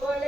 Hola.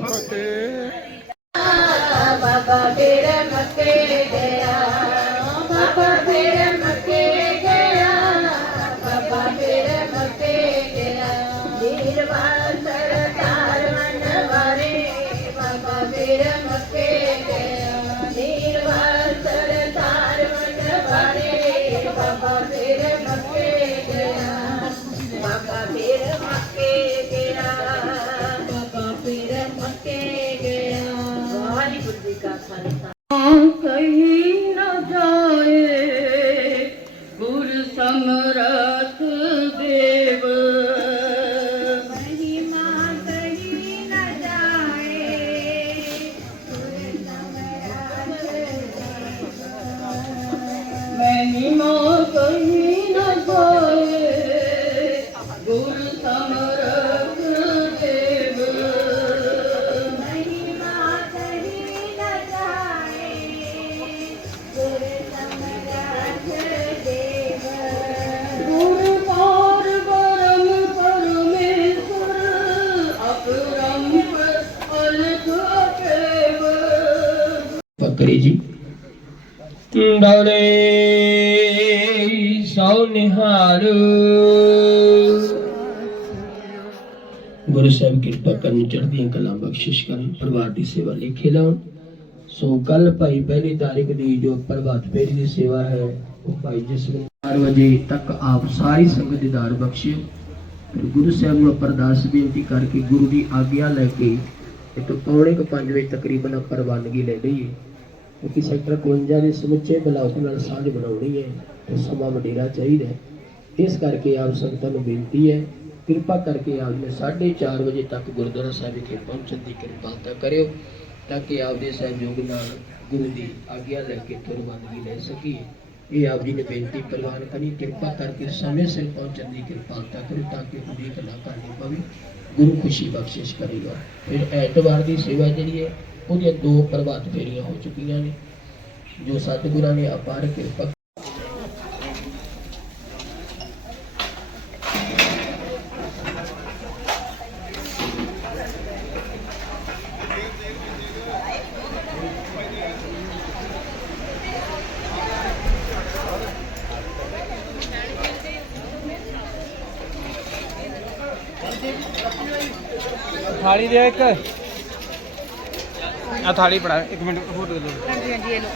ਫਤਿਹ ਬਾਬਾ ਤੇਰੇ ਮੱਕੇ ਗਿਆ ਬਾਬਾ ਤੇਰੇ ਮੱਕੇ ਗਿਆ ਬਾਬਾ ਤੇਰੇ ਮੱਕੇ ਗਿਆ। ਵੀਰ We've got plenty. કરી જી ડરે સૌ गुरु साहब कृपा करनी चढ़दियाँ कला बख्शिश कर परिवार की सेवा लिखे लाउन सो कल भाई पहली तारीख की जो प्रभात फेरी की सेवा है वो भाई जिस चार बजे तक आप सारी संगत दार बख्शे फिर गुरु साहब ਨੂੰ ਅਰਦਾਸ बेनती करके गुरु की आग्ञा ਲੈ ਕੇ पौने पाँच बजे तकरीबन आप ਵਜੇ ले लीए ਕਿਉਂਕਿ ਸੈਕਟਰ 51 ਦੇ ਸਮੁੱਚੇ ਬਲਾਕ ਨਾਲ ਸਾਂਝ ਬਣਾਉਣੀ ਹੈ ਤੇ ਸਮਾਂ ਵਡੇਰਾ ਚਾਹੀਦਾ ਇਸ ਕਰਕੇ ਆਪ ਸੰਗਤਾਂ ਨੂੰ ਬੇਨਤੀ ਹੈ, ਕਿਰਪਾ ਕਰਕੇ ਆਪ ਨੇ 4:30 ਵਜੇ ਤੱਕ ਗੁਰਦੁਆਰਾ ਸਾਹਿਬ ਵਿਖੇ ਪਹੁੰਚਣ ਦੀ ਕਿਰਪਾਲਤਾ ਕਰਿਓ, ਤਾਂ ਕਿ ਆਪ ਦੇ ਸਹਿਯੋਗ ਨਾਲ ਗੁਰੂ ਦੀ ਆਗਿਆ ਲੈ ਕੇ ਤੁਰਬੰਦਗੀ ਲੈ ਸਕੀਏ। ਇਹ ਆਪ ਜੀ ਨੇ ਬੇਨਤੀ ਪ੍ਰਵਾਨ ਕਰੀ, ਕਿਰਪਾ ਕਰਕੇ ਸਮੇਂ ਸਿਰ ਪਹੁੰਚਣ ਦੀ ਕਿਰਪਾਲਤਾ ਕਰੋ ਤਾਂ ਕਿ ਉਡੀਕ ਨਾ ਕਰਨੀ ਪਵੇ ਗੁਰੂ ਖੁਸ਼ੀ ਬਖਸ਼ਿਸ਼ ਕਰੇਗਾ ਫਿਰ ਐਤਵਾਰ ਦੀ ਸੇਵਾ ਜਿਹੜੀ ਹੈ ਉਹਦੀਆਂ ਦੋ ਪ੍ਰਭਾਤ ਫੇਰੀਆਂ ਹੋ ਚੁੱਕੀਆਂ ਨੇ, ਜੋ ਸਤਿਗੁਰਾਂ ਨੇ ਅਪਾਰ ਕਿਰਪਾ थाली दे एक ਆ ਥਾਲੀ ਪੜਾ ਇੱਕ ਮਿੰਟ ਹੋਰ ਦੇ ਲਓ ਹਾਂਜੀ ਹਾਂਜੀ ਇਹ ਲੋ